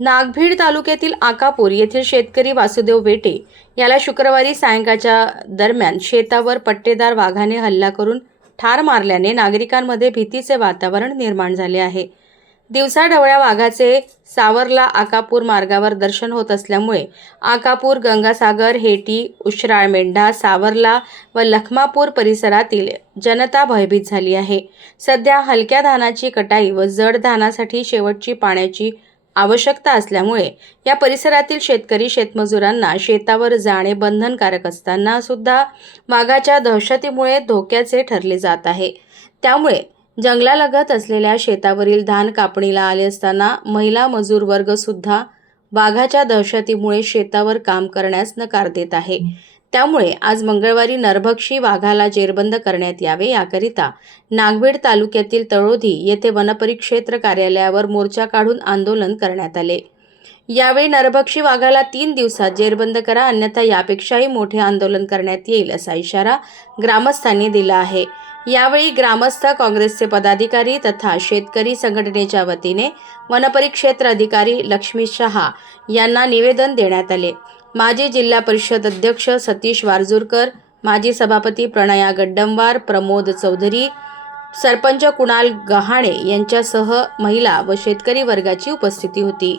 नागभीड तालुक्यातील आकापूर येथील शेतकरी वासुदेव वेटे याला शुक्रवारी सायंकाळच्या दरम्यान शेतावर पट्टेदार वाघाने हल्ला करून ठार मारल्याने नागरिकांमध्ये भीतीचे वातावरण निर्माण झाले आहे. दिवसाढवळ्या वाघाचे सावरला आकापूर मार्गावर दर्शन होत असल्यामुळे आकापूर गंगासागर हेटी उशराळ मेंढा सावरला व लखमापूर परिसरातील जनता भयभीत झाली आहे. सध्या हलक्या धानाची कटाई व जड धानासाठी शेवटची पाण्याची आवश्यकता असल्यामुळे या परिसरातील शेतकरी शेतमजुरांना शेतावर जाणे बंधनकारक असताना सुद्धा वाघाच्या दहशतीमुळे धोक्याचे ठरले जात आहे. त्यामुळे जंगलालगत असलेल्या शेतावरील धान कापणीला आले असताना महिला मजूर वर्ग सुद्धा वाघाच्या दहशतीमुळे शेतावर काम करण्यास नकार देत आहे. त्यामुळे आज मंगळवारी नरभक्षी वाघाला जेरबंद करण्यात यावे याकरिता नागवेड तालुक्यातील तळोधी येथे वनपरिक्षेत्र कार्यालयावर मोर्चा काढून आंदोलन करण्यात आले. यावेळी नरभक्षी वाघाला तीन दिवसात जेरबंद करा अन्यथा यापेक्षाही मोठे आंदोलन करण्यात येईल असा इशारा ग्रामस्थांनी दिला आहे. यावेळी ग्रामस्थ काँग्रेसचे पदाधिकारी तथा शेतकरी संघटनेच्या वतीने वनपरिक्षेत्र अधिकारी लक्ष्मी शहा यांना निवेदन देण्यात आले. माजी जिल्हा परिषद अध्यक्ष सतीश वारजूरकर माजी सभापती प्रणया गड्डमवार प्रमोद चौधरी सरपंच कुणाल गहाणे यांच्यासह महिला व शेतकरी वर्गाची उपस्थिती होती.